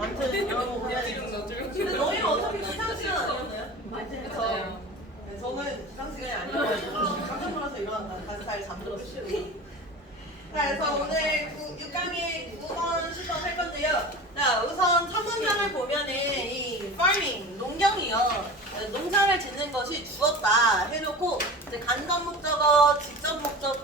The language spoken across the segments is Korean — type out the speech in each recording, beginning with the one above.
아무튼 이런 거 보면 근데 너희는 어차피 기상 시간 아니었나요? 맞아요. 네, 저는 기상 시간이 아니어가지고 깜짝 놀라서 일어났다. 다시 잘 잠들었어요. 자, 그래서 오늘 6강의 9번 시험할 건데요. 자, 우선 첫 문장을 보면은 이 farming, 농경이요. 농사를 짓는 것이 주었다 해놓고 이제 간접 목적어, 직접 목적,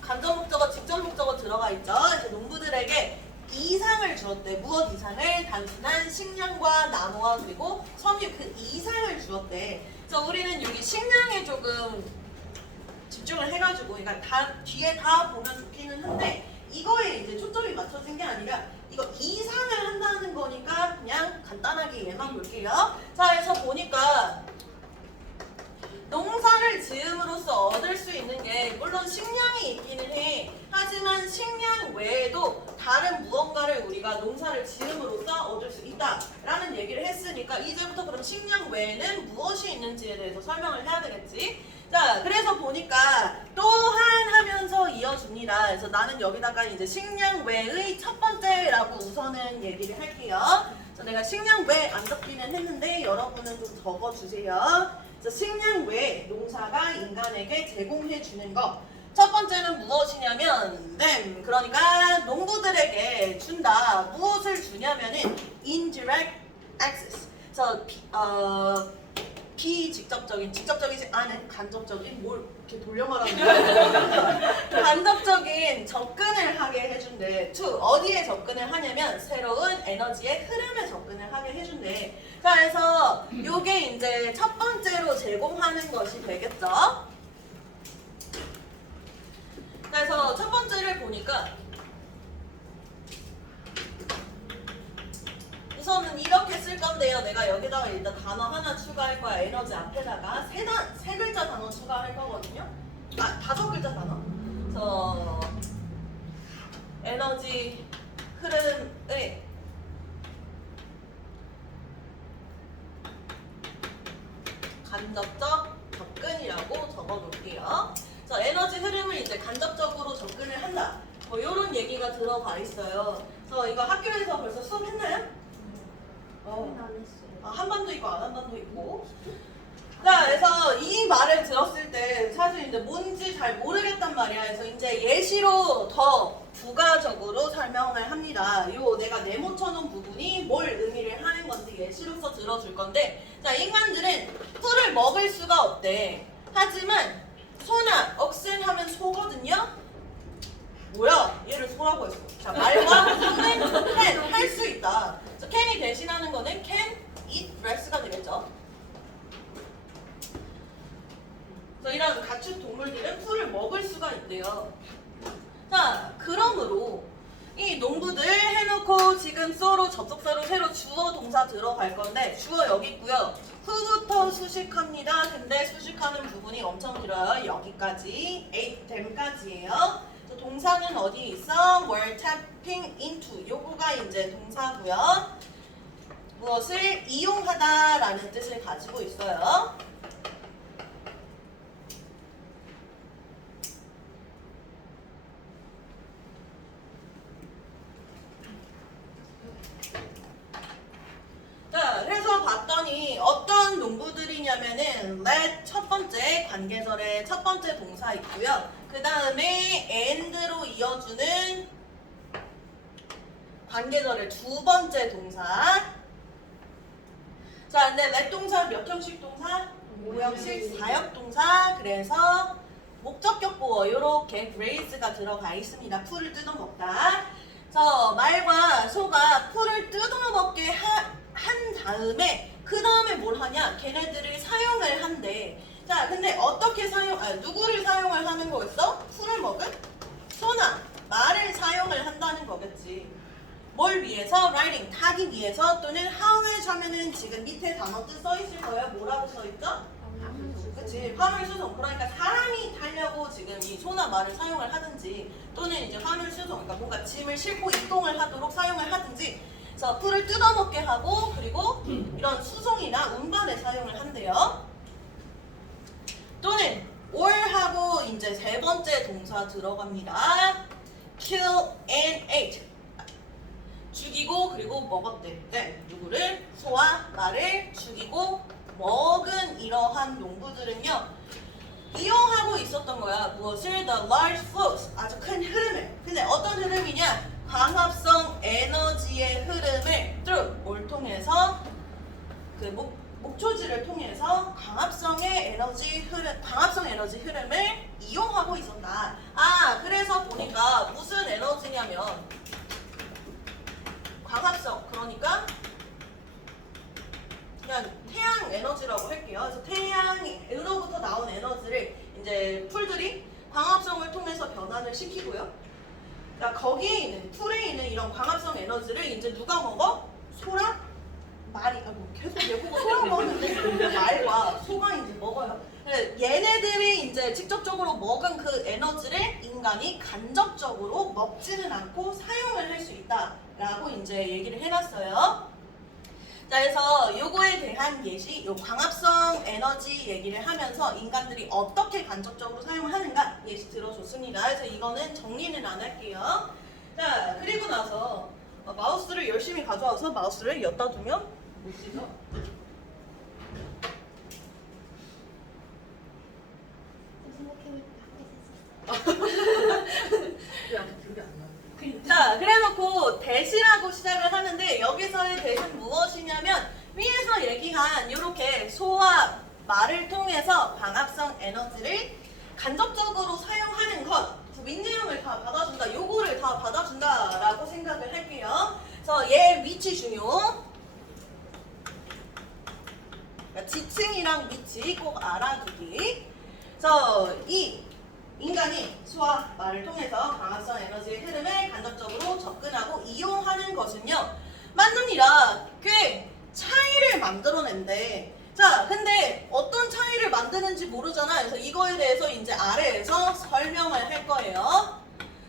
간접 목적어, 직접 목적어 들어가 있죠. 이제 농부들에게 이상을 주었대. 무엇 이상을? 단순한 식량과 나무와 그리고 섬유 그 이상을 주었대. 그래서 우리는 여기 식량에 조금 집중을 해가지고, 그러니까 뒤에 다 보면 좋기는 한데 이거에 이제 초점이 맞춰진 게 아니라 이거 이상을 한다는 거니까 그냥 간단하게 얘만 볼게요. 자, 그래서 보니까 농사를 지음으로써 얻을 수 있는 게 물론 식량이 있기는 해. 하지만 식량 외에도 다른 무언가를 우리가 농사를 지음으로써 얻을 수 있다라는 얘기를 했으니까 이제부터 그럼 식량 외에는 무엇이 있는지에 대해서 설명을 해야 되겠지. 자, 그래서 보니까 또한 하면서 이어줍니다. 그래서 나는 여기다가 이제 식량 외의 첫 번째라고 우선은 얘기를 할게요. 그래서 내가 식량 외 안 적기는 했는데 여러분은 좀 적어주세요. 그래서 식량 외 농사가 인간에게 제공해주는 것. 첫 번째는 무엇이냐면 그러니까 농부들에게 준다. 무엇을 주냐면은 indirect access. 그래서 비직접적인, 직접적이지 않은 간접적인, 뭘 이렇게 돌려 말하는 거야? 간접적인 접근을 하게 해준대. 어디에 접근을 하냐면 새로운 에너지의 흐름에 접근을 하게 해준대. 자, 그래서 요게 이제 첫 번째로 제공하는 것이 되겠죠. 그래서 첫 번째를 보니까 우선은 이렇게 쓸 건데요. 내가 여기다가 일단 단어 하나 추가할 거야. 에너지 앞에다가 세 글자 단어 추가할 거거든요. 아, 5글자 단어. 그래서 에너지 흐름의 간접적 접근이라고 적어놓을게요. 그래서 에너지 흐름을 이제 간접적으로 접근을 한다. 뭐 이런 얘기가 들어가 있어요. 그래서 이거 학교에서 벌써 수업했나요? 한 반도 있고 안 한 반도 있고. 자, 그래서 이 말을 들었을 때 사실 이제 뭔지 잘 모르겠단 말이야. 그래서 이제 예시로 더 부가적으로 설명을 합니다. 요 내가 네모쳐놓은 부분이 뭘 의미를 하는 건지 예시로서 들어줄 건데, 자, 인간들은 풀을 먹을 수가 없대. 하지만 소나 억센 하면 소거든요. 뭐야? 얘를 소라고 했어. 자, 말과 손은 can 할 수 있다. 그래서 can이 대신하는 거는 can eat grass가 되겠죠. 그래서 이런 가축 동물들은 풀을 먹을 수가 있대요. 자, 그러므로 이 농부들 해놓고 지금 쏘로 접속사로 새로 주어 동사 들어갈 건데 주어 여기 있고요. 후부터 수식합니다. 근데 수식하는 부분이 엄청 길어요. 여기까지 8them까지예요. 동사는 어디 있어? were tapping into. 요거가 이제 동사고요. 무엇을 이용하다라는 뜻을 가지고 있어요. 자, 그래서 봤더니 어떤 농부들이냐면은 let 첫 번째 관계절의 첫 번째 동사 있고요. 그 다음에 and로 이어주는 관계절의 두 번째 동사. 자, 근데 let 동사 몇 형식 동사? 5형식 4역 동사. 그래서 목적격 보어 요렇게 graze가 들어가 있습니다. 풀을 뜯어먹다. 그래서 말과 소가 풀을 뜯어먹게 한 다음에 그 다음에 뭘 하냐? 걔네들을 사용을 한대. 자, 근데 어떻게 누구를 사용을 하는 거겠어? 풀을 먹은 소나 말을 사용을 한다는 거겠지. 뭘 위해서? writing, 타기 위해서 또는 how 하면은 지금 밑에 단어 뜻 써 있을 거예요. 뭐라고 써 있죠? 그치, 화물 수송. 그러니까 사람이 타려고 지금 이 소나 말을 사용을 하든지 또는 이제 화물 수송, 그러니까 뭔가 짐을 싣고 이동을 하도록 사용을 하든지. 그래서 풀을 뜯어먹게 하고 그리고 이런 수송이나 운반에 사용을 한대요. 또는 or 하고 이제 세 번째 동사 들어갑니다. kill and eat. 죽이고 그리고 먹었대. 네, 누구를? 소와 말을 죽이고 먹은 이러한 농부들은요 이용하고 있었던 거야. 무엇을? The large flows, 아주 큰 흐름을. 근데 어떤 흐름이냐? 광합성 에너지의 흐름을 through 뭘 통해서? 그 목초지를 통해서 광합성 에너지 흐름을 이용하고 있었다. 아, 그래서 보니까 무슨 에너지냐면 광합성, 그러니까 그냥 태양 에너지라고 할게요. 그래서 태양으로부터 나온 에너지를 이제 풀들이 광합성을 통해서 변환을 시키고요. 그러니까 거기에 있는 풀에 있는 이런 광합성 에너지를 이제 누가 먹어? 소랑 말이 계속 내보고 소랑 먹는데 말과 소가 이제 먹어요. 얘네들이 이제 직접적으로 먹은 그 에너지를 인간이 간접적으로 먹지는 않고 사용을 할 수 있다라고 이제 얘기를 해놨어요. 자, 그래서 요거에 대한 예시, 요 광합성 에너지 얘기를 하면서 인간들이 어떻게 간접적으로 사용을 하는가 예시 들어줬습니다. 그래서 이거는 정리는 안 할게요. 자, 그리고 나서 마우스를 열심히 가져와서 마우스를 엿다 두면 뭐지죠? 자, 그래놓고 대시라고 시작을 하는데 여기서의 대시는 무엇이냐면 위에서 얘기한 이렇게 소와 말을 통해서 광합성 에너지를 간접적으로 사용하는 것, 민재형을 다 받아준다, 요거를 다 받아준다라고 생각을 할게요. 그래서 얘 위치 중요. 지층이랑 위치 꼭 알아두기. 그래서 이 인간이 소와 말을 통해서 광합성 에너지의 흐름을 간접적으로 접근하고 이용하는 것은요 만듭니다. 꽤 차이를 만들어낸대. 자, 근데 어떤 차이를 만드는지 모르잖아. 그래서 이거에 대해서 이제 아래에서 설명을 할 거예요.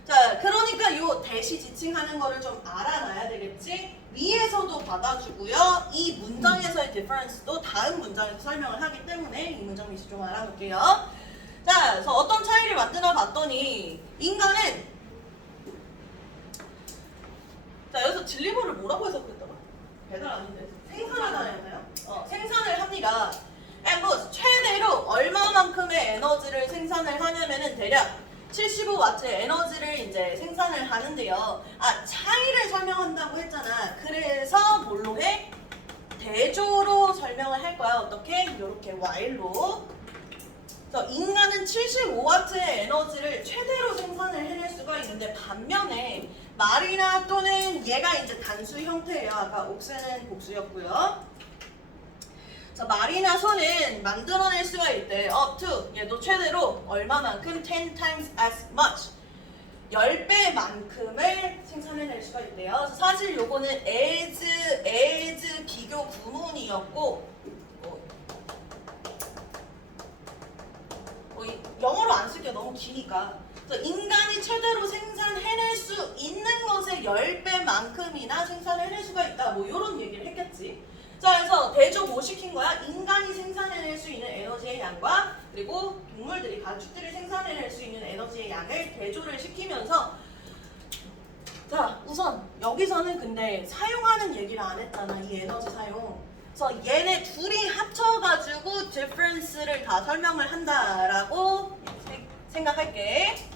자, 그러니까 요 대시 지칭하는 거를 좀 알아놔야 되겠지. 위에서도 받아주고요. 이 문장에서의 difference도 다음 문장에서 설명을 하기 때문에 이 문장 위치 좀 알아볼게요. 자, 그래서 어떤 차이를 만들어 봤더니 인간은 자, 여기서 진리보를 뭐라고 해석했더라? 배달 아닌데 생산을 하나요? 생산을 합니다. 뭐 최대로 얼마만큼의 에너지를 생산을 하냐면은 대략 75W의 에너지를 이제 생산을 하는데요. 아, 차이를 설명한다고 했잖아. 그래서 뭘로 해? 대조로 설명을 할 거야. 어떻게? 이렇게 while로. 그래서 인간은 75W의 에너지를 최대로 생산을 해낼 수가 있는데 반면에 말이나 또는 얘가 이제 단수 형태예요. 아까 옥새는 복수였고요. 자, 말이나 소는 만들어낼 수가 있대. up to 얘도 최대로 얼마만큼 10 times as much 10배만큼을 생산해낼 수가 있대요. 그래서 사실 요거는 as 비교 구문이었고 영어로 안 쓸게 너무 기니까. 그래서 인간이 최대로 생산해낼 수 있는 것의 10배만큼이나 생산해낼 수가 있다. 뭐 이런 얘기를 했겠지. 자, 그래서 대조 뭐 시킨 거야? 인간이 생산해낼 수 있는 에너지의 양과 그리고 동물들이, 가축들이 생산해낼 수 있는 에너지의 양을 대조를 시키면서 자, 우선 여기서는 근데 사용하는 얘기를 안 했잖아. 이 에너지 사용. 그래서 얘네 둘이 합쳐가지고 difference를 다 설명을 한다라고 생각할게.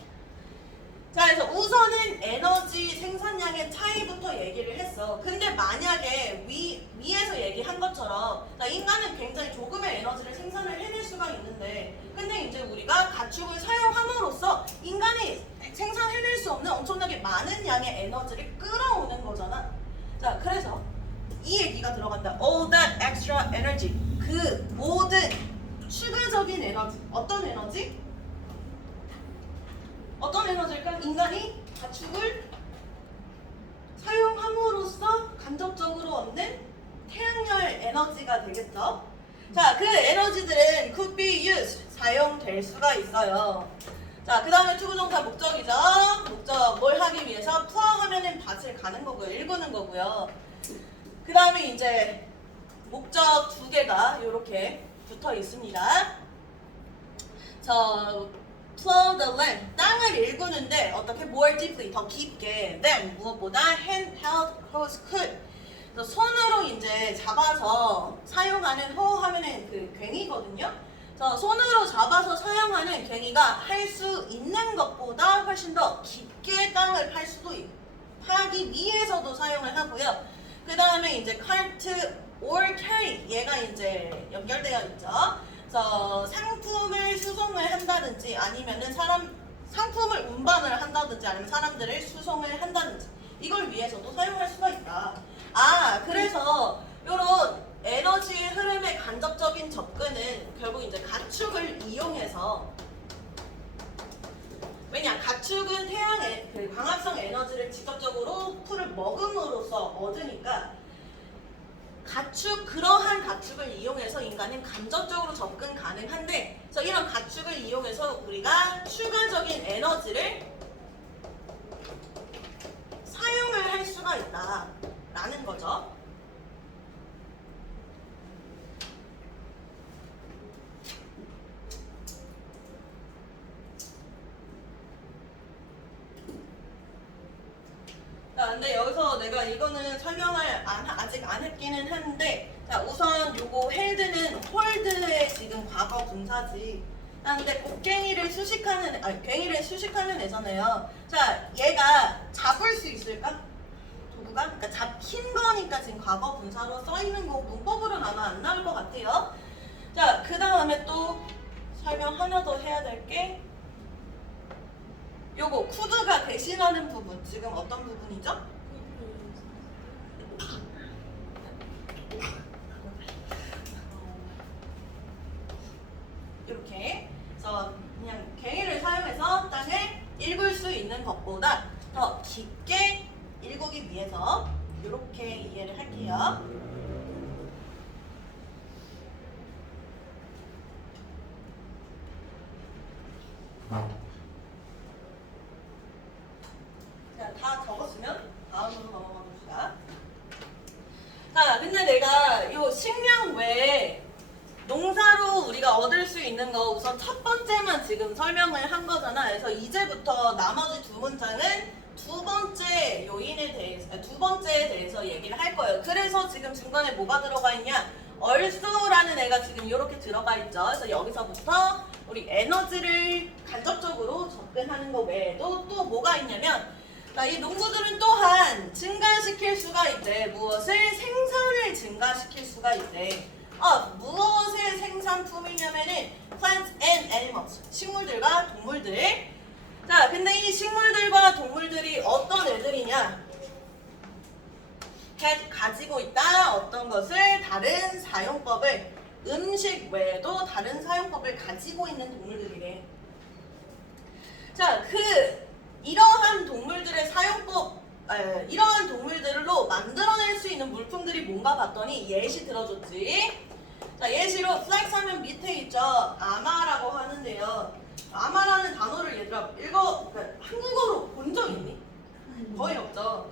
자, 그래서 우선은 에너지 생산량의 차이부터 얘기를 했어. 근데 만약에 위에서 얘기한 것처럼 인간은 굉장히 조금의 에너지를 생산을 해낼 수가 있는데 근데 이제 우리가 가축을 사용함으로써 인간이 생산해낼 수 없는 엄청나게 많은 양의 에너지를 끌어오는 거잖아. 자, 그래서 이 얘기가 들어간다. All that extra energy. 그 모든 추가적인 에너지. 어떤 에너지? 어떤 에너지일까? 인간이 가축을 사용함으로써 간접적으로 얻는 태양열 에너지가 되겠죠. 자, 그 에너지들은 could be used. 사용될 수가 있어요. 자, 그 다음에 투부정사 목적이죠. 목적 뭘 하기 위해서 for 하면은 밭을 가는 거고요. 일구는 거고요. 그 다음에 이제 목적 두 개가 이렇게 붙어 있습니다. plow the land. 땅을 일구는데 어떻게 more deeply 더 깊게 than 무엇보다 handheld hoes could. 그래서 손으로 이제 잡아서 사용하는 hoe 하면은 그 괭이거든요. 그래서 손으로 잡아서 사용하는 괭이가 할 수 있는 것보다 훨씬 더 깊게 땅을 파기 위해서도 사용을 하고요. 그 다음에 이제 cart or carry 얘가 이제 연결되어 있죠. 그래서 상품을 수송을 한다든지 아니면은 상품을 운반을 한다든지 아니면 사람들을 수송을 한다든지 이걸 위해서도 사용할 수가 있다. 그래서 이런 에너지의 흐름의 간접적인 접근은 결국 이제 가축을 이용해서 왜냐 가축은 태양의 그 광합성 에너지를 직접적으로 풀을 먹음으로써 얻으니까 그러한 가축을 이용해서 인간은 간접적으로 접근 가능한데 그래서 이런 가축을 이용해서 우리가 추가적인 에너지를 사용을 할 수가 있다라는 거죠. 자, 근데 여기서 내가 이거는 설명을 아직 안 했기는 한데 자, 우선 요거 헬드는 홀드의 지금 과거 분사지. 근데 곡괭이를 괭이를 수식하는 애잖아요. 자, 얘가 잡을 수 있을까? 도구가? 그러니까 잡힌 거니까 지금 과거 분사로 써 있는 거 문법으로는 아마 안 나올 것 같아요. 자, 그 다음에 또 설명 하나 더 해야 될 게 요거 쿠드가 대신하는 부분 지금 어떤 부분이죠? 이렇게 그래서 그냥 괭이를 사용해서 땅을 읽을 수 있는 것보다 더 깊게 읽기 위해서 이렇게 이해를 할게요. 자, 다 적었으면 다음으로 넘어가 봅시다. 자, 근데 내가 요 식량 외에 농사로 우리가 얻을 수 있는 거 우선 첫 번째만 지금 설명을 한 거잖아. 그래서 이제부터 나머지 두 문장은 두 번째에 대해서 얘기를 할 거예요. 그래서 지금 중간에 뭐가 들어가 있냐? 얼쏘라는 애가 지금 이렇게 들어가 있죠. 그래서 여기서부터 우리 에너지를 간접적으로 접근하는 거 외에도 또 뭐가 있냐면 이 농부들은 또한 증가시킬 수가 있대. 무엇을? 생산을 증가시킬 수가 있대. 무엇의 생산품이냐면은 plants and animals, 식물들과 동물들. 자, 근데 이 식물들과 동물들이 어떤 애들이냐? 가지고 있다. 어떤 것을? 다른 사용법을, 음식 외에도 다른 사용법을 가지고 있는 동물들이래. 자, 이러한 동물들의 사용법, 이러한 동물들로 만들어낼 수 있는 물품들이 뭔가 봤더니 예시 들어줬지. 자, 예시로 flex 하면 밑에 있죠. 아마라고 하는데요. 아마라는 단어를 얘들아 한국어로 본 적 있니? 거의 없죠.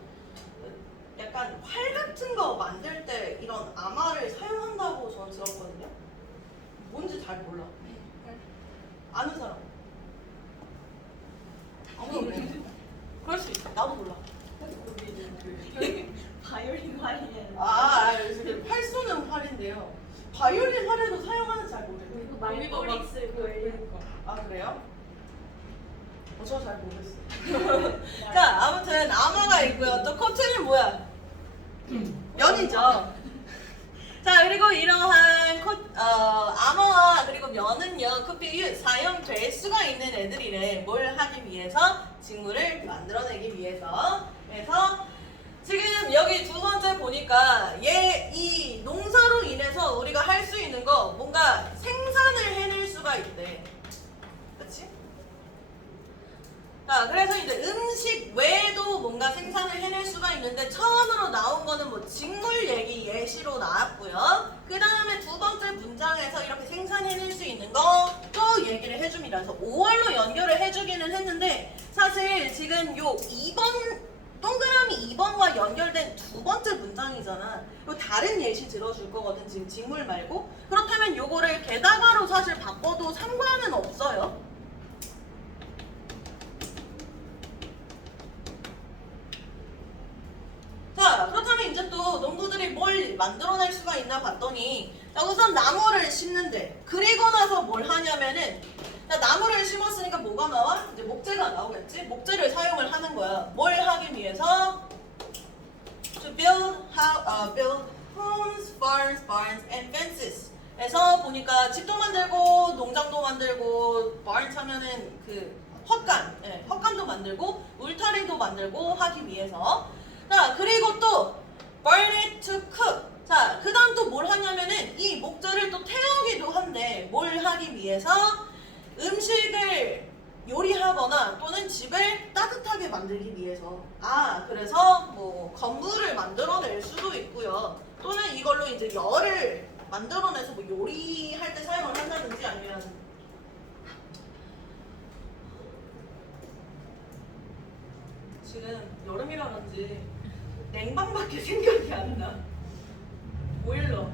약간 활 같은 거 만들 때 이런 아마를 사용한다고 저는 들었거든요. 뭔지 잘 몰라. 아는 사람? 아무도 몰라. 그럴 수 있어. 나도 몰라. 바이올린 활이에요. 활 쏘는 활인데요. 바이올린 활에도 사용하는지 잘 모르겠어요. 그리고 말꼬리 쓸 거예요. 그래요? 저 잘 모르겠어요. 자, 아무튼 아마가 있고요. 또 코트는 뭐야? 면이죠. 자, 그리고 이러한 아마와 그리고 면은요, 사용될 수가 있는 애들이래. 뭘 하기 위해서? 직물을 만들어내기 위해서. 그래서 지금 여기 두 번째 보니까 이 농사로 인해서 우리가 할 수 있는 거 뭔가 생산을 해낼 수가 있대. 그치? 자, 그래서 이제 음식 외에도 뭔가 생산을 해낼 수가 있는데 처음으로 나온 거는 뭐 직물 예시로 나왔고요. 그 다음에 두 번째 문장에서 이렇게 생산해낼 수 있는 거 또 얘기를 해줍니다. 그래서 5월로 연결을 해주기는 했는데 사실 지금 요 2번 동그라미 2번과 연결된 두 번째 문장이잖아. 요 다른 예시 들어줄 거거든. 지금 직물 말고. 그렇다면 요거를 게다가로 사실 바꿔도 상관은 없어요. 만들어낼 수가 있나 봤더니 자, 우선 나무를 심는데 그리고 나서 뭘 하냐면은 자, 나무를 심었으니까 뭐가 나와? 이제 목재가 나오겠지? 목재를 사용을 하는 거야. 뭘 하기 위해서? To build homes, barns, and fences. 그래서 보니까 집도 만들고 농장도 만들고 barns 하면은 그 헛간, 헛간도 만들고 울타리도 만들고 하기 위해서. 자, 그리고 또 burn it to cook. 자, 그 다음 또 뭘 하냐면은 이 목재를 또 태우기도 한데 뭘 하기 위해서? 음식을 요리하거나 또는 집을 따뜻하게 만들기 위해서. 아, 그래서 뭐 건물을 만들어낼 수도 있고요. 또는 이걸로 이제 열을 만들어내서 뭐 요리할 때 사용을 한다든지 아니면 지금 여름이라 그런지 냉방밖에 생각이 안 나. 보일러가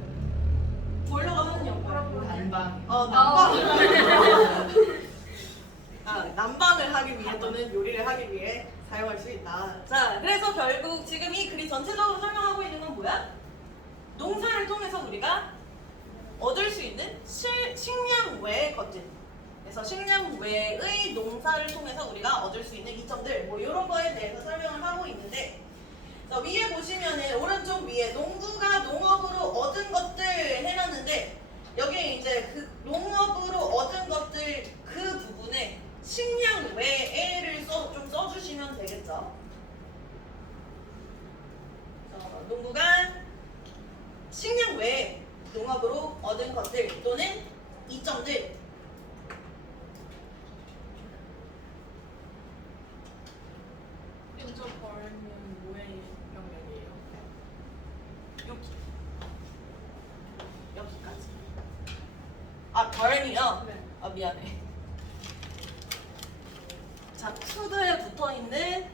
하는 역할. 난방. 난방. 난방을 하기 위해 또는 요리를 하기 위해 사용할 수 있다. 자, 그래서 결국 지금 이 글이 전체적으로 설명하고 있는 건 뭐야? 농사를 통해서 우리가 얻을 수 있는 식량 외의 것들. 그래서 식량 외의 농사를 통해서 우리가 얻을 수 있는 이점들, 뭐 이런 거에 대해서 설명을 하고 있는데, 자, 위에 보시면은 오른쪽 위에 농부가 농업으로 얻은 것들 해놨는데, 여기에 이제 그 농업으로 얻은 것들 그 부분에 식량 외에를 좀 써주시면 되겠죠. 농부가 식량 외에 농업으로 얻은 것들 또는 이점들. 인조 벌은 뭐의 영역이에요? 여기까지. 아, 버른이요? 네. 아, 미안해. 자, 푸드에 붙어있는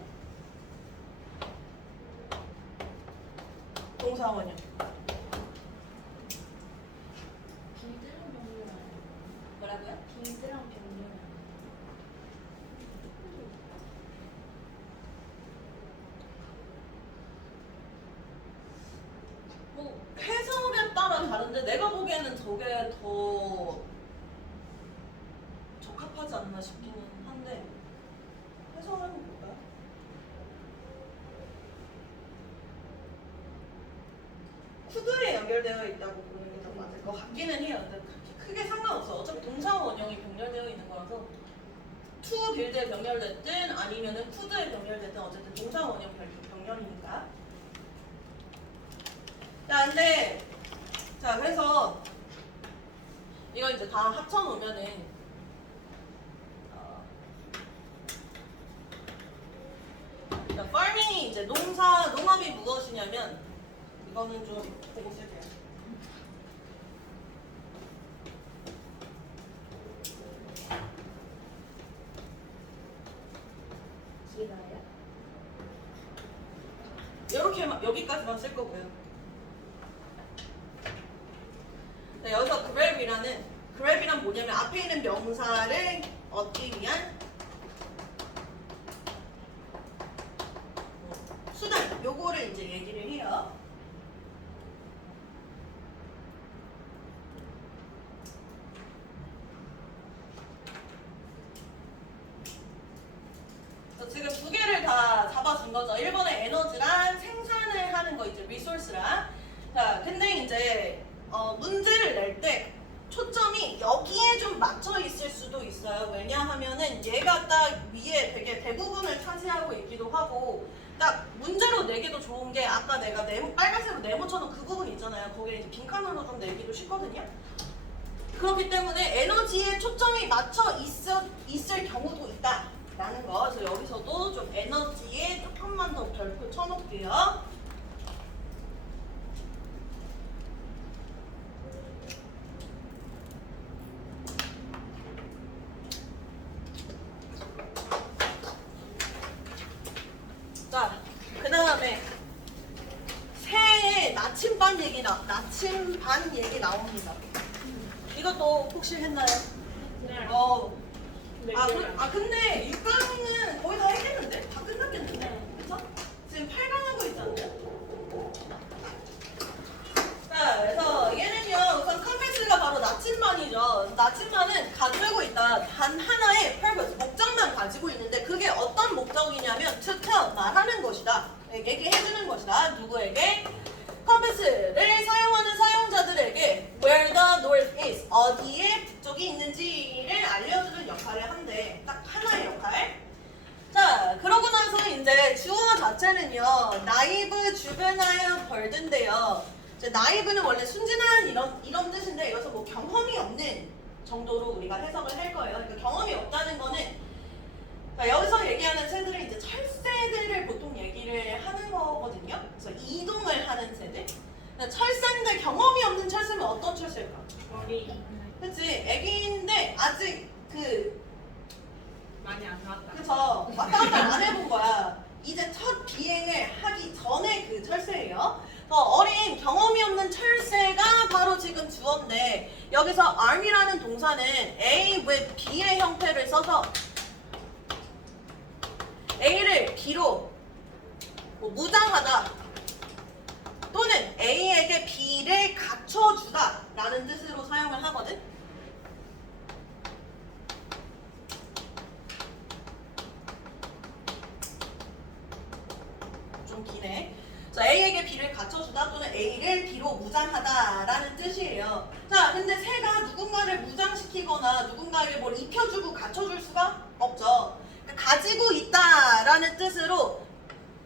동사원형. 비드랑 병렬 아니에요? 뭐라고요? 비드랑 병렬 아니에요? 뭐 해석에 따라 다른데 내가 보기에는 저게 더 적합하지 않나 싶기는 한데 해석을 한번 볼까요? 푸드에 연결되어 있다고 보는 게 더 맞을 것 같기는 해요. 근데 그렇게 크게 상관없어. 어차피 동사 원형이 병렬되어 있는 거라서 투 빌드에 병렬됐든 아니면은 푸드에 병렬됐든 어쨌든 동사 원형 병렬이니까. 자, 근데 자, 그래서 이거 이제 다 합쳐놓으면은 farming이 이제 농업이 무엇이냐면 이거는 좀 보고 쓸게요. 길어요? 이렇게만 여기까지만 쓸 거고요. 자, 여기서 grab이란 뭐냐면 앞에 있는 명사를 얻기 위한 수단, 요거를 이제 얘기를 해요. 지금 두 개를 다 잡아준 거죠. 1번의 에너지랑 생산을 하는 거 이제 리소스랑. 자, 근데 이제 문제를 낼 때 초점이 여기에 좀 맞춰 있을 수도 있어요. 왜냐하면은 얘가 딱 위에 되게 대부분을 차지하고 있기도 하고 딱 문제로 내기도 좋은 게 아까 내가 빨간색으로 네모쳐놓은 그 부분 있잖아요. 거기에 이제 빈칸으로 좀 내기도 쉽거든요. 그렇기 때문에 에너지에 초점이 맞춰 있을 경우도 있다라는 거. 그래서 여기서도 좀 에너지에 조금만 더 별표 쳐놓을게요. 자, 그 다음에 새해 나침반 얘기 나옵니다. 이것도 혹시 했나요? 네. 근데 6강은 거의 다 했겠는데? 다 끝났겠는데? 그쵸? 지금 8강 하고 있잖아요? 나침반은 가지고 있다 단 하나의 purpose, 목적만 가지고 있는데 그게 어떤 목적이냐면 to tell, 말하는 것이다. 얘기해주는 것이다. 누구에게? 컴패스를 사용하는 사용자들에게 where the north is, 어디에 북쪽이 있는지를 알려주는 역할을 한대. 딱 하나의 역할. 자, 그러고 나서 이제 주어 자체는요, 나이브 주변하여 벌든데요. 나이브는 원래 순진한 이런 뜻인데 여기서 뭐 경험이 없는 정도로 우리가 해석을 할 거예요. 그러니까 경험이 없다는 거는 자, 여기서 얘기하는 새들은 이제 철새들을 보통 얘기를 하는 거거든요. 그래서 이동을 하는 새들. 철새인데 경험이 없는 철새면 어떤 철새일까? 머리 그치? 애기인데 아직 많이 안 나왔다. 그쵸? 왔다 갔다 안 해본 거야. 이제 첫 비행을 하기 전에 그 철새예요. 어린 경험이 없는 철새가 바로 지금 주어인데 여기서 arm이라는 동사는 A with B의 형태를 써서 A를 B로 뭐 무장하다 또는 A에게 B를 갖춰주다 라는 뜻으로 사용을 하거든. 좀 기네. A에게 B를 갖춰주다 또는 A를 B로 무장하다 라는 뜻이에요. 자, 근데 새가 누군가를 무장시키거나 누군가에게 뭘 입혀주고 갖춰줄 수가 없죠. 가지고 있다 라는 뜻으로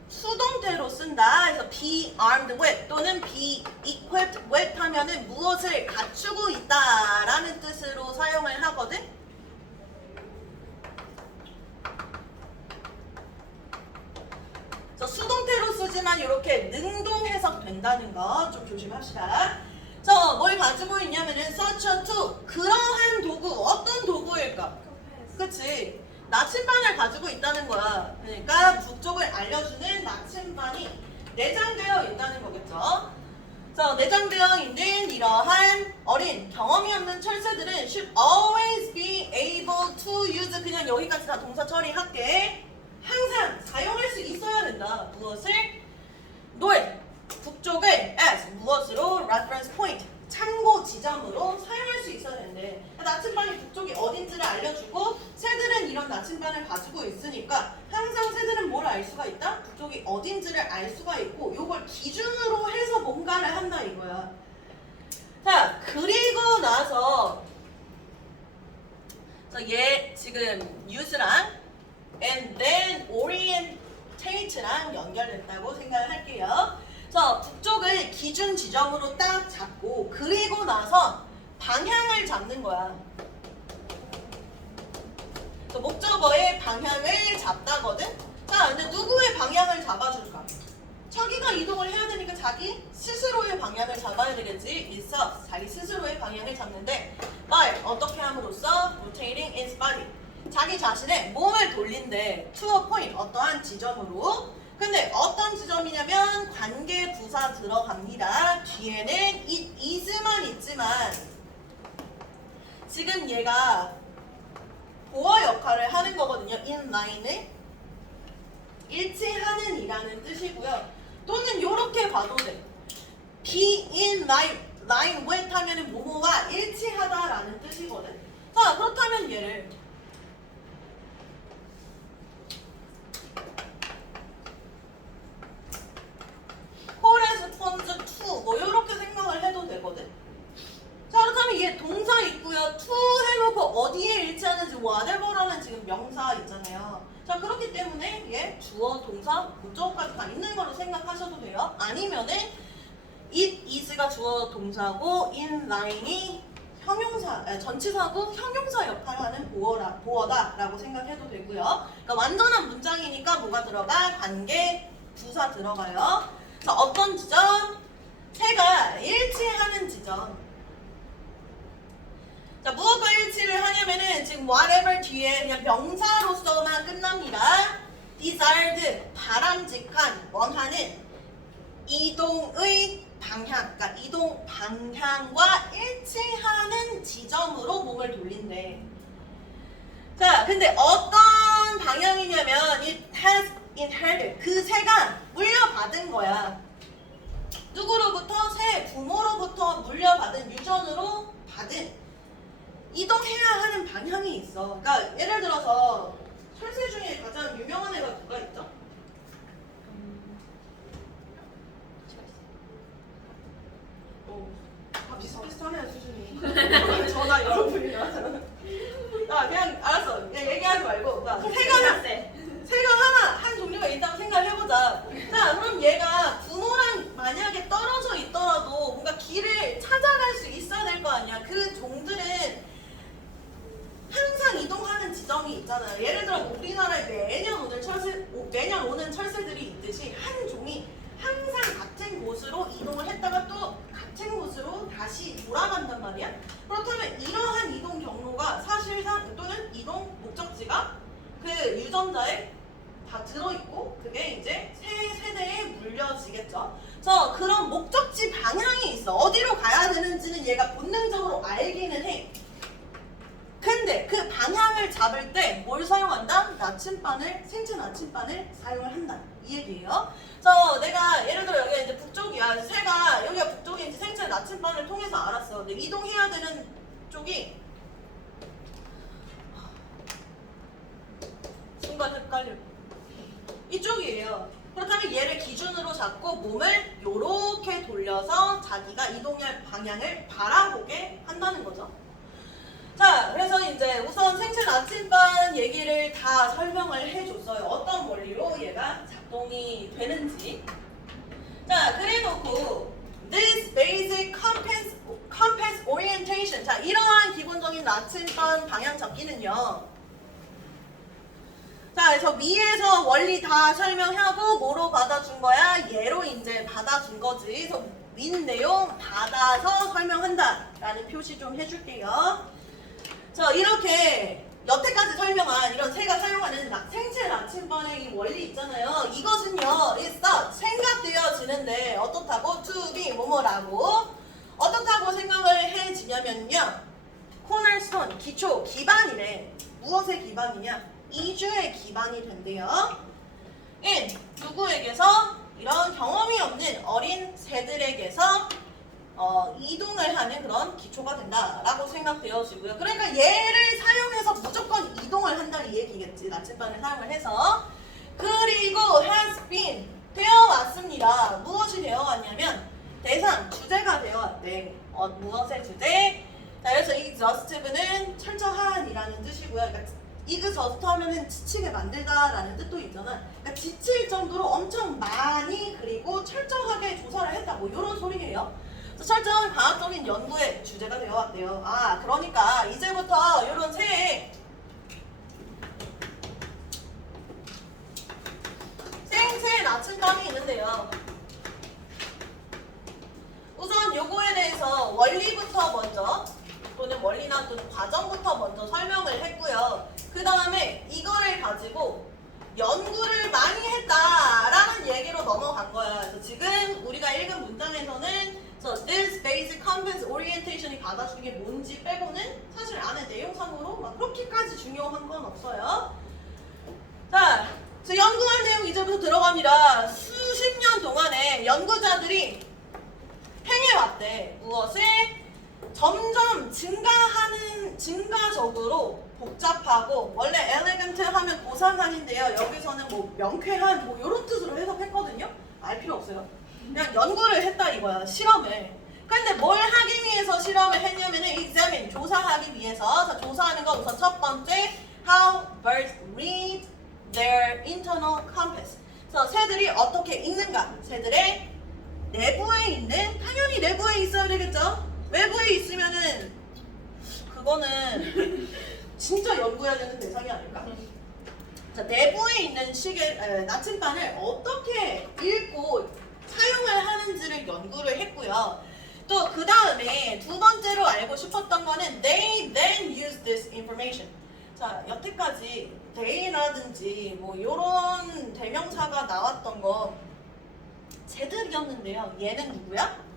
수동태로 쓴다. 그래서 be armed with 또는 be equipped with 하면은 무엇을 갖추고 있다 라는 뜻으로 사용을 하거든. 그래서 수동태로 쓰지만 이렇게 능동 해석된다는 거 좀 조심합시다. 자, 뭘 가지고 있냐면은 such a tool, 그러한 도구, 어떤 도구일까? 그치? 나침반을 가지고 있다는 거야. 그러니까 북쪽을 알려주는 나침반이 내장되어 있다는 거겠죠. 자, 내장되어 있는 이러한 어린 경험이 없는 철새들은 should always be able to use, 그냥 여기까지 다 동사 처리할게. 항상 사용할 수 있어야 된다. 무엇을? north, 북쪽을 as, 무엇으로? reference point, 참고 지점으로 사용할 수 있어야 되는데 나침반이 북쪽이 어딘지를 알려주고 새들은 이런 나침반을 가지고 있으니까 항상 새들은 뭘 알 수가 있다? 북쪽이 어딘지를 알 수가 있고 요걸 기준으로 해서 뭔가를 한다 이거야. 자, 그리고 나서 얘 지금 use랑 and then orientate랑 연결됐다고 생각을 할게요. 그래서 북쪽을 기준 지점으로 딱 잡고 그리고 나서 방향을 잡는 거야. 목적어의 방향을 잡다거든. 자, 근데 누구의 방향을 잡아줄까? 자기가 이동을 해야 되니까 자기 스스로의 방향을 잡아야 되겠지. 있어. 자기 스스로의 방향을 잡는데 by 어떻게 함으로써 rotating its body, 자기 자신의 몸을 돌린대. to a point, 어떠한 지점으로. 근데 어떤 지점이냐면 관계 부사 들어갑니다. 뒤에는 it is만 있지만 지금 얘가 보어 역할을 하는 거거든요. in line을 일치하는 이라는 뜻이고요. 또는 이렇게 봐도 돼. be in line with 하면은 뭐뭐와 일치하다라는 뜻이거든. 자, 그렇다면 얘를 corresponds to 뭐 이렇게 생각을 해도 되거든. 자, 그렇다면 얘 동사 있고요. to 해놓고 어디에 일치하는지 whatever라는 지금 명사 있잖아요. 자, 그렇기 때문에 얘 주어, 동사, 목적어까지 다 있는 거로 생각하셔도 돼요. 아니면은 it is가 주어, 동사고 in line이 형용사, 전치사고 형용사 역할을 하는 보어다라고 생각해도 되고요. 그러니까 완전한 문장이니까 뭐가 들어가? 관계, 부사 들어가요. 자, 어떤 지점? 새가 일치하는 지점. 자, 무엇과 일치를 하냐면은 지금 whatever 뒤에 그냥 명사로서만 끝납니다. desired, 바람직한, 원하는 이동의 방향, 그러니까 이동 방향과 일치하는 지점으로 몸을 돌린대. 자, 근데 어떤 방향이냐면 it has inherited, 그 새가 물려받은 거야. 누구로부터? 새 부모로부터 물려받은, 유전으로 받은 이동해야 하는 방향이 있어. 그러니까 예를 들어서 철새 중에 가장 유명한 애가 누가 있죠? 다 비슷비슷하네요 수준이. 저나 여러분이나. 그냥 알았어. 그냥 얘기하지 말고. 새가 하나 한 종류가 있다고 생각을 해보자. 자, 그럼 얘가 부모랑 만약에 떨어져 있더라도 뭔가 길을 찾아갈 수 있어야 될 거 아니야. 그 종들은 항상 이동하는 지점이 있잖아요. 예를 들어 우리나라에 매년 오는 철새들이 있듯이 한 종이 항상 같은 곳으로 이동을 했다가 또 같은 곳으로 다시 돌아간단 말이야. 그렇다면 이러한 이동 경로가 사실상 또는 이동 목적지가 그 유전자에 다 들어있고 그게 이제 새 세대에 물려지겠죠. 그래서 그런 목적지 방향이 있어. 어디로 가야 되는지는 얘가 본능적으로 알기는 해. 근데 그 방향을 잡을 때 뭘 사용한다? 생체 나침반을 사용을 한다. 이 얘기예요. 그래서 내가 예를 들어 여기가 이제 북쪽이야. 새가 여기가 북쪽인지 생체 나침반을 통해서 알았어. 근데 이동해야 되는 쪽이 순간 헷갈려. 이쪽이에요. 그렇다면 얘를 기준으로 잡고 몸을 요렇게 돌려서 자기가 이동할 방향을 바라보게 한다는 거죠. 자, 그래서 이제 우선 생체 나침반 얘기를 다 설명을 해줬어요. 어떤 원리로 얘가 작동이 되는지. 자, 그래놓고 this basic compass orientation. 자, 이러한 기본적인 나침반 방향 잡기는요. 자, 그래서 위에서 원리 다 설명하고 뭐로 받아준 거야? 얘로 이제 받아준 거지. 그래서 윈 내용 받아서 설명한다 라는 표시 좀 해줄게요. 자, 이렇게 여태까지 설명한 이런 새가 사용하는 생체 나침반의 이 원리 있잖아요. 이것은요, 생각되어지는데 어떻다고? to be 뭐뭐라고 어떻다고 생각을 해지냐면요, cornerstone, 기초, 기반이래. 무엇의 기반이냐? 이주의 기반이 된대요. 누구에게서? 이런 경험이 없는 어린 새들에게서 이동을 하는 그런 기초가 된다라고 생각되어지고요. 그러니까 얘를 사용해서 무조건 이동을 한다는 얘기겠지. 나침반을 사용을 해서. 그리고 has been 되어왔습니다. 무엇이 되어왔냐면 대상, 주제가 되어왔대. 무엇의 주제? 자, 그래서 exhaustive는 철저한이라는 뜻이고요. 그러니까 exhaust 하면은 지치게 만들다라는 뜻도 있잖아. 그러니까 지칠 정도로 엄청 많이 그리고 철저하게 조사를 했다. 뭐 이런 소리예요. 철저한 과학적인 연구의 주제가 되어왔대요. 아, 그러니까 이제부터 이런 새의 생체 나침반이 있는데요. 우선 요거에 대해서 원리부터 먼저 또는 원리나 또는 과정부터 먼저 설명을 했고요. 그 다음에 이거를 가지고 연구를 많이 했다라는 얘기로 넘어간 거야. 그래서 지금 우리가 읽은 문장에서는 this basic compass orientation이 받아주는 게 뭔지 빼고는 사실 안에 내용상으로 막 그렇게까지 중요한 건 없어요. 자, 연구한 내용 이제부터 들어갑니다. 수십 년 동안에 연구자들이 행해왔대. 무엇을? 점점 증가적으로 복잡하고, 원래 elegant 하면 고상한인데요. 여기서는 뭐 명쾌한 뭐 이런 뜻으로 해석했거든요. 알 필요 없어요. 그냥 연구를 했다 이거야. 실험을. 근데 뭘 하기 위해서 실험을 했냐면은 examine, 조사하기 위해서. 자, 조사하는 거 우선 첫 번째, how birds read their internal compass. 그래서 새들이 어떻게 읽는가. 새들의 내부에 있는, 당연히 내부에 있어야 되겠죠. 외부에 있으면은 그거는 진짜 연구해야 되는 대상이 아닐까. 자, 내부에 있는 나침반을 어떻게 읽고 사용을 하는지를 연구를 했고요. 또 그 다음에 두 번째로 알고 싶었던 거는 they then use this information. 자, 여태까지 they라든지 뭐 이런 대명사가 나왔던 거 새들이었는데요. 얘는 누구야?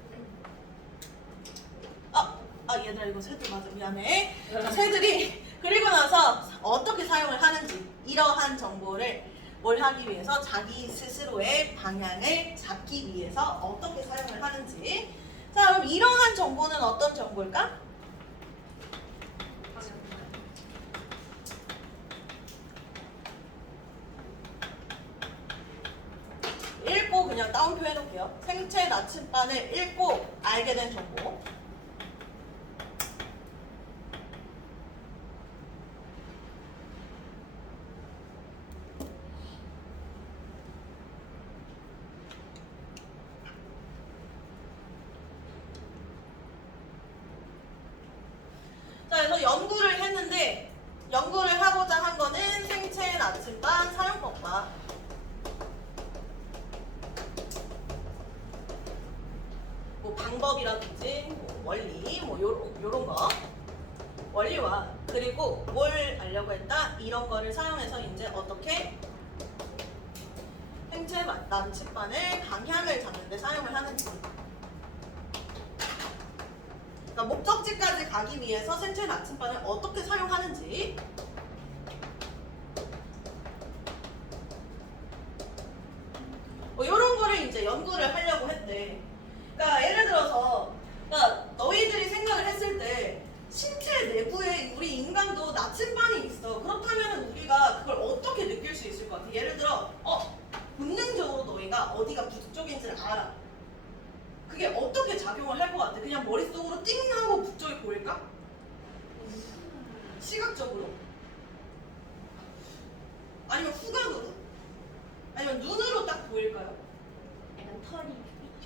얘들아 이거 새들 맞아. 미안해. 자, 새들이 그리고 나서 어떻게 사용을 하는지, 이러한 정보를 뭘 하기 위해서, 자기 스스로의 방향을 잡기 위해서 어떻게 사용을 하는지. 자, 그럼 이러한 정보는 어떤 정보일까? 나침반을 읽고 알게 된 정보. 자, 그래서 연구를 했는데 연구를 하고자 한 거는 생체 나침반 사용법과 뭐 방법이라든지 뭐 원리 뭐 요런 거 원리와 그리고 뭘 알려고 했다? 이런 거를 사용해서 이제 어떻게 생체 나침반을 방향을 잡는 데 사용을 하는지, 그러니까 목적지까지 가기 위해서 생체 나침반을 어떻게 사용하는지. 이런 거를 이제 연구를 하려고 했대. 그러니까 예를 들어서, 그러니까 너희들이 생각을 했을 때 신체 내부에 우리 인간도 나침반이 있어. 그렇다면 우리가 그걸 어떻게 느낄 수 있을 것 같아? 예를 들어, 본능적으로 너희가 어디가 북쪽인지를 알아. 그게 어떻게 작용을 할 것 같아? 그냥 머릿속으로 띵 하고 북쪽이 보일까? 시각적으로? 아니면 후각으로? 아니면 눈으로 딱 보일까요? 약간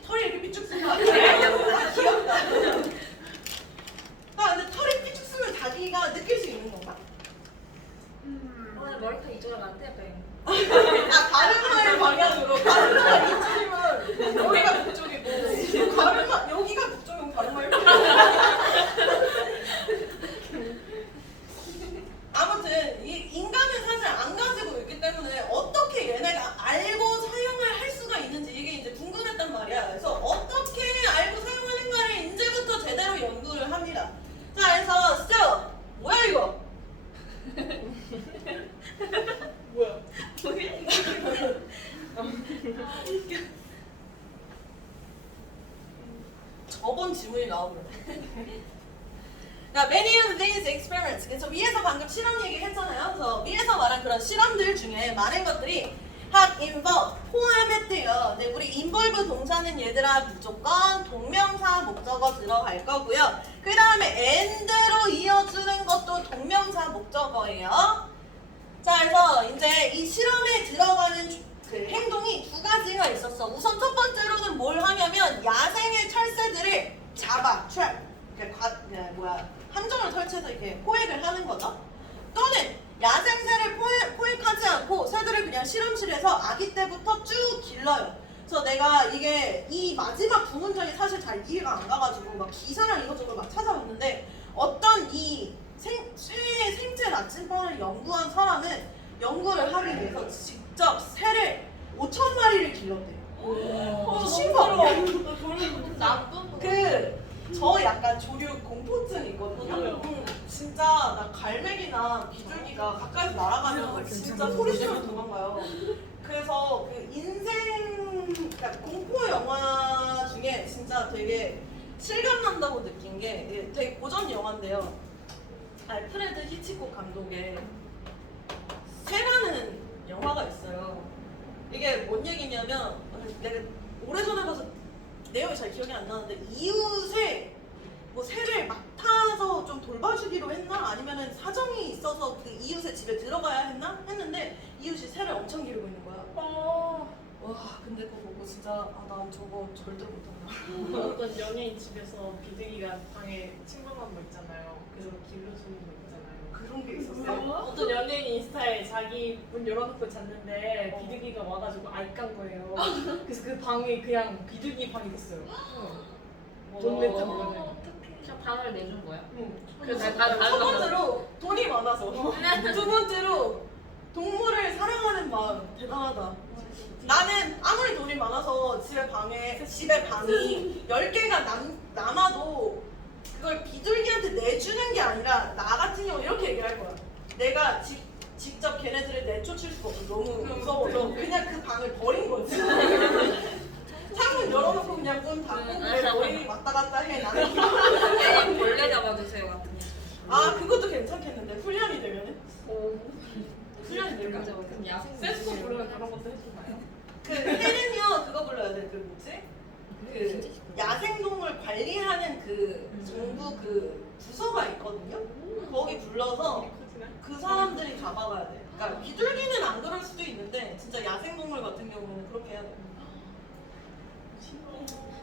털이 이렇게 삐쭉 쓰면 아, 귀엽다. 근데 털이 삐쭉 쓰면 자기가 느낄 수 있는 건가? 오늘 머리카락 이쪽으로 안 돼, 뱅. 가르마의 방향으로. 가르마 이쪽이면 여기가 북쪽이고, 가르마 여기가 북쪽이면 가르마 이렇게. 아무튼 이 인간은 사실 안 가지고 있기 때문에 어떻게 얘네가 알고 사용을 할 수가 있는지 이게 이제 궁금했단 말이야. 그래서 어떻게 알고 사용하는가를 이제부터 제대로 연구를 합니다. 자, 그래서 still 뭐야 이거? 뭐야? 저번 질문이 나오면 many of these experiments. 그래서 위에서 방금 실험 얘기 했잖아요. 그래서 위에서 말한 그런 실험들 중에 많은 것들이 have involved, 포함했대요. 근데 우리 involve 동사는 얘들아 무조건 동명사 목적어 들어갈 거고요. 그 다음에 and로 이어주는 것도 동명사 목적어예요. 자, 그래서 이제 이 실험에 들어가는 그 행동이 두 가지가 있었어. 우선 첫 번째로는 뭘 하냐면 야생의 철새들을 잡아, trap. 함정을 설치해서 이렇게 포획을 하는 거죠. 또는 야생새를 포획하지 않고 새들을 그냥 실험실에서 아기 때부터 쭉 길러요. 그래서 내가 이게 이 마지막 두 문장이 사실 잘 이해가 안 가가지고 막 기사랑 이것저것 막 찾아봤는데 어떤 이 쇠의 생체 나침반을 연구한 사람은 연구를 하기 위해서 직접 새를 5,000마리를 길렀대요. 신기하다. 나쁜 저 약간 조류 공포증 있거든요. 진짜 나 갈매기나 비둘기가 가까이서 날아가면 진짜 소리 지르면 도망가요. 그래서 그 그러니까 공포 영화 중에 진짜 되게 실감 난다고 느낀 게 되게 고전 영화인데요. 알프레드 히치콕 감독의 새라는 영화가 있어요. 이게 뭔 얘기냐면 내가 오래전에 봐서 내용이 잘 기억이 안 나는데 이웃에 뭐 새를 맡아서 좀 돌봐주기로 했나? 아니면은 사정이 있어서 그 이웃의 집에 들어가야 했나? 했는데 이웃이 새를 엄청 기르고 있는 거야. 와, 근데 그거 보고 진짜 난 저거 절대 못한다. 어떤 연예인 집에서 비둘기가 방에 침범한 거 있잖아요. 그래서 길러주는 거 있잖아요. 그런 게 있었어요? 어떤 연예인 인스타에 자기 문 열어놓고 잤는데 비둘기가 와가지고 알깐 거예요. 그래서 그 방이 그냥 비둘기 방이 됐어요. 돈 냈다 그러네. 그냥 방을 내준 거야? 그래서 첫 번째로 돈이 많아서 두 번째로 동물을 사랑하는 마음 대단하다. 나는 아무리 돈이 많아서 집에 방이 10개가 남아도 그걸 비둘기한테 내주는 게 아니라 나 같은 경우 이렇게 얘기를 할 거야. 내가 직접 걔네들을 내쫓을 수가 없어. 너무 무서워서 그냥 그 방을 버린 거지. 창문 열어놓고 그냥 문 닫고 내 머리 왔다 갔다 해. 나는 벌레 잡아주세요 같은 거. 그것도 괜찮겠는데 훈련이 되면은? 훈련이 될까? 그럼 야생 센터 부르면 그런 것도 해주나요? 그 혜린이요 그거 불러야 돼. 그 뭐지? 그 야생동물 관리하는 그 정부 그 부서가 있거든요. 거기 불러서 그 사람들이 잡아가야 돼. 그러니까 비둘기는 안 그럴 수도 있는데 진짜 야생동물 같은 경우는 그렇게 해야 돼.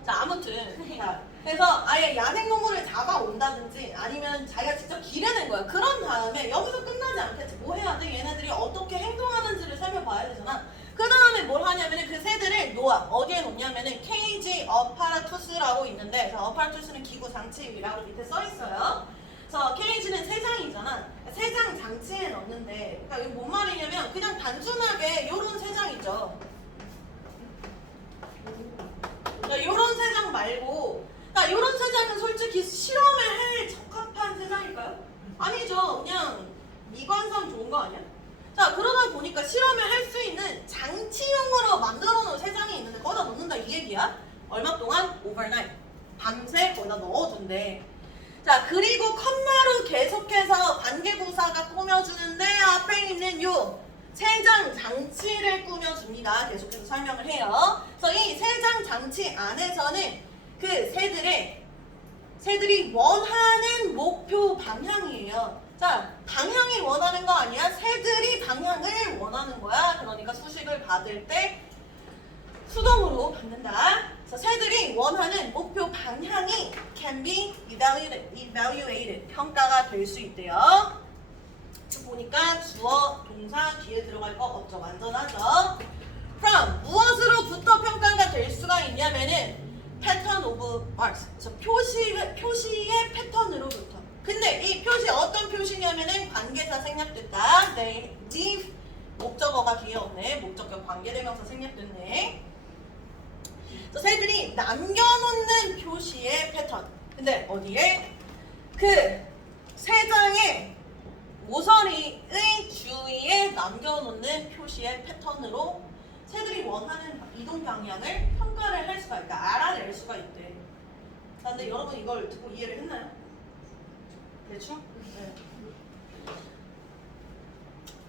자 아무튼 자, 그래서 아예 야생동물을 잡아온다든지 아니면 자기가 직접 기르는 거야. 그런 다음에 여기서 끝나지 않겠지. 뭐 해야 돼? 얘네들이 어떻게 행동하는지를 살펴봐야 되잖아. 그 다음에 뭘 하냐면은 그 새들을 놓아. 어디에 놓냐면은 케이지 어파라투스라고 있는데, 자, 어파라투스는 기구 장치라고 밑에 써 있어요. 그래서 케이지는 세장이잖아. 세장 장치에 넣는데, 그러니까 이게 뭔 말이냐면 그냥 단순하게 요런 세장이죠. 요런 세장 말고, 그러니까 요런 세장은 솔직히 실험을 할 적합한 세장일까요? 아니죠. 그냥 미관상 좋은 거 아니야? 자, 그러다 보니까 실험을 할 수 있는 장치용으로 만들어 놓은 세장이 있는데 거기다 넣는다 이 얘기야. 얼마 동안? overnight. 밤새 거기다 넣어둔대. 자, 그리고 컴마로 계속해서 관계부사가 꾸며주는데 앞에 있는 요 세장 장치를 꾸며줍니다. 계속해서 설명을 해요. 그래서 이 세장 장치 안에서는 그 새들이 원하는 목표 방향이에요. 자, 방향이 원하는 거 아니야? 새들이 방향을 원하는 거야. 그러니까 수식을 받을 때 수동으로 받는다. 그래서 새들이 원하는 목표 방향이 can be evaluated. 평가가 될 수 있대요. 보니까 주어, 동사 뒤에 들어갈 거 없죠. 완전하죠. from 무엇으로부터 평가가 될 수가 있냐면은 pattern of marks. 그래서 표시의 패턴으로부터. 근데 이 표시 어떤 표시냐면은 관계사 생략됐다. 네, the 목적어가 뒤에 없네. 목적격 관계대명사 생략됐네. 그래서 새들이 남겨놓는 표시의 패턴. 근데 어디에? 그 세 장의 모서리의 주위에 남겨놓는 표시의 패턴으로 새들이 원하는 이동 방향을 평가를 할 수가 있다. 알아낼 수가 있대. 자, 근데 여러분 이걸 듣고 이해를 했나요? 대충? 네.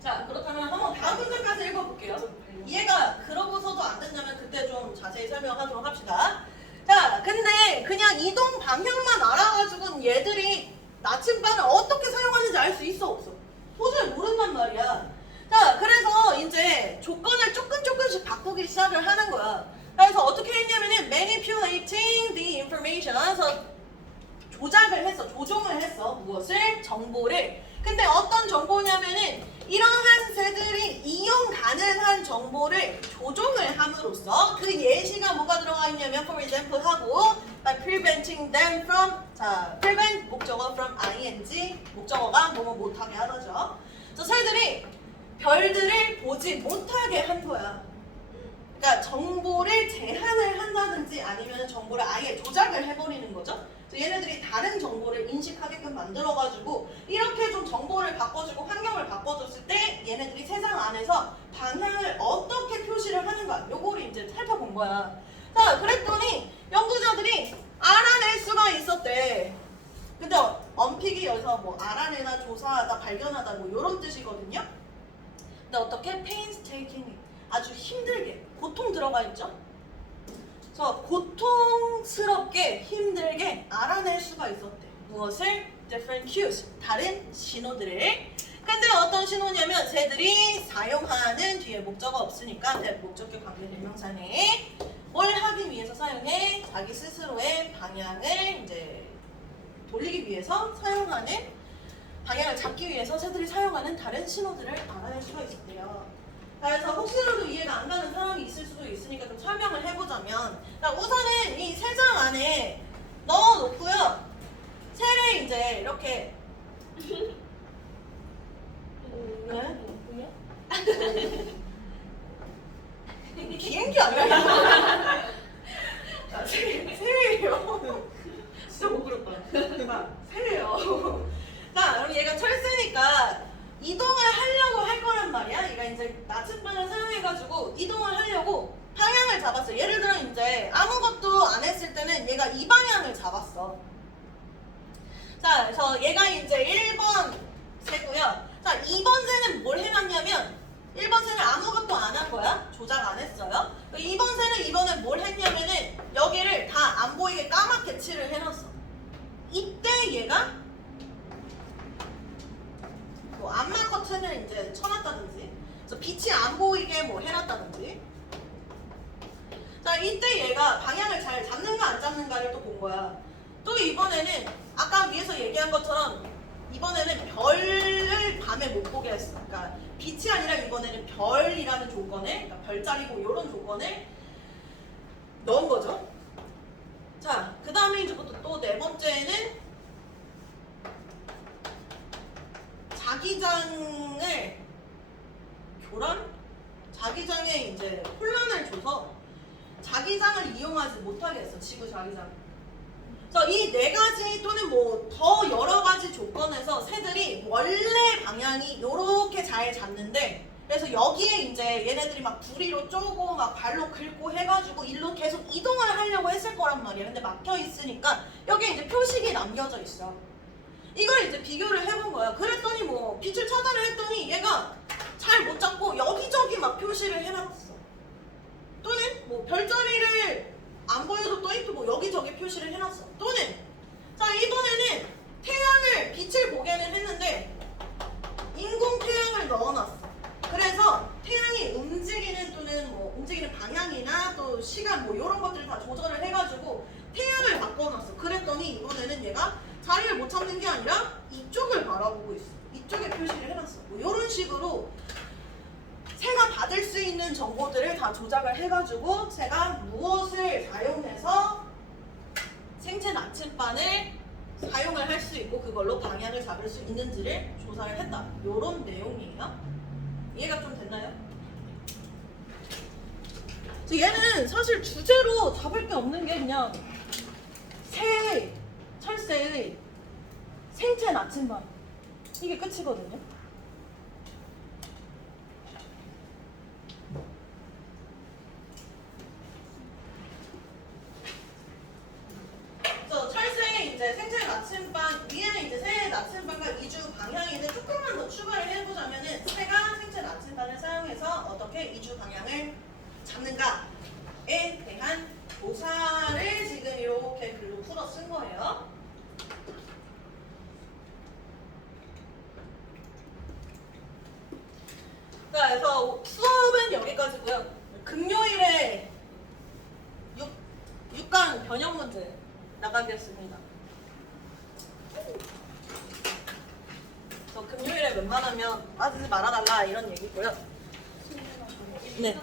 자, 그렇다면 한번 다음 문제까지 읽어볼게요. 이해가 그러고서도 안 된다면 그때 좀 자세히 설명하도록 합시다. 자, 근데 그냥 이동 방향만 알아가지고는 얘들이 나침반을 어떻게 사용하는지 알 수 있어 없어? 도저히 모른단 말이야. 자, 그래서 이제 조건을 조금씩 바꾸기 시작을 하는 거야. 그래서 어떻게 했냐면은 manipulating the information. 그래서 조작을 했어. 조종을 했어. 무엇을? 정보를. 근데 어떤 정보냐면은 이러한 새들이 이용 가능한 정보를 조종을 함으로써 그 예시가 뭐가 들어가 있냐면 for example 하고 by preventing them from 자 prevent 목적어 from ing 목적어가 뭐뭐 못하게 하다죠. 그래서 새들이 별들을 보지 못하게 한 거야. 그러니까 정보를 제한을 한다든지 아니면 정보를 아예 조작을 해버리는 거죠. 그래서 얘네들이 다른 정보를 인식하게끔 만들어가지고 이렇게 좀 정보를 바꿔주고 환경을 바꿔줬을 때 얘네들이 세상 안에서 방향을 어떻게 표시를 하는가 요거를 이제 살펴본 거야. 자, 그랬더니 연구자들이 알아낼 수가 있었대. 근데 언픽이 여기서 뭐 알아내다, 조사하다, 발견하다 뭐 이런 뜻이거든요. 근데 어떻게 painstaking 아주 힘들게 고통 들어가 있죠. 그래서 고통스럽게 힘들게 알아낼 수가 있었대. 무엇을? different cues 다른 신호들을. 근데 어떤 신호냐면 새들이 사용하는 뒤에 목적어 없으니까 목적격 관계대명사네. 뭘 하기 위해서 사용해? 자기 스스로의 방향을 이제 돌리기 위해서 사용하는 방향을 잡기 위해서 새들이 사용하는 다른 신호들을 알아낼 수가 있었대요. 그래서 혹시라도 이해가 안 가는 사람이 있을 수도 있으니까 좀 설명을 해보자면 우선은 이 세 장 안에 넣어놓고요. 새를 이제 이렇게 네? 비행기 아니야? 새예요. 진짜 못 그렸다. 새예요. 자, 그럼 얘가 철새니까 이동을 하려고 할 거란 말이야. 얘가 이제 나침반을 사용해가지고 이동을 하려고 방향을 잡았어. 예를 들어 이제 아무것도 안 했을 때는 얘가 이 방향을 잡았어. 자, 그래서 얘가 이제 1번 새고요. 자, 2번 새는 뭘 해놨냐면 1번 세는 아무것도 안 한 거야. 조작 안 했어요. 2번 세는 이번에 뭘 했냐면은 여기를 다 안 보이게 까맣게 칠을 해놨어. 이때 얘가 뭐 암막 커튼을 이제 쳐놨다든지, 그래서 빛이 안 보이게 뭐 해놨다든지. 자, 이때 얘가 방향을 잘 잡는가 안 잡는가를 또 본 거야. 또 이번에는 아까 위에서 얘기한 것처럼 이번에는 별을 밤에 못 보게 했어. 그러니까 빛이 아니라 이번에는 별이라는 조건을, 그러니까 별자리고 이런 조건을 넣은 거죠. 자, 그 다음에 이제부터 또 네 번째는 자기장을 자기장에 이제 혼란을 줘서 자기장을 이용하지 못하게 했어. 지구 자기장. 그래서 이 네 가지 또는 뭐 더 여러 가지 조건에서 새들이 원래 방향이 이렇게 잘 잡는데, 그래서 여기에 이제 얘네들이 막 부리로 쪼고 막 발로 긁고 해가지고 일로 계속 이동을 하려고 했을 거란 말이야. 근데 막혀 있으니까 여기에 이제 표식이 남겨져 있어. 이걸 이제 비교를 해본 거야. 그랬더니 뭐 빛을 차단을 했더니 얘가 잘 못 잡고 여기저기 막 표시를 해놨어. 또는 뭐 별자리를 안 보여도 떠있고 뭐 여기저기 표시를 해놨어. 또는 자, 이번에는 태양을 빛을 보게는 했는데 인공 태양을 넣어놨어. 그래서 태양이 움직이는 또는 뭐 움직이는 방향이나 또 시간 뭐 이런 것들을 다 조절을 해가지고 태양을 바꿔놨어. 그랬더니 이번에는 얘가 자리를 못 찾는 게 아니라 이쪽을 바라보고 있어. 이쪽에 표시를 해놨어. 뭐 이런 식으로 새가 받을 수 있는 정보들을 다 조작을 해가지고 새가 무엇을 사용해서 생체 나침반을 사용을 할 수 있고 그걸로 방향을 잡을 수 있는지를 조사를 했다. 이런 내용이에요. 이해가 좀 됐나요? 얘는 사실 주제로 잡을 게 없는 게 그냥 새, 철새의 생체 나침반, 이게 끝이거든요. 그래서 철새의 이제 생체 나침반 위에는 이제 새의 나침반과 이주 방향인데 조금만 더 추가를 해보자면은 새가 생체 나침반을 사용해서 어떻게 이주 방향을 잡는가에 대한 조사를 지금 이렇게 글로 풀어 쓴 거예요. 그래서 수업은 여기까지고요. 금요일에 6강 변형 문제 나가겠습니다. 그래서 금요일에 웬만하면 빠지지 말아달라 이런 얘기고요. 네.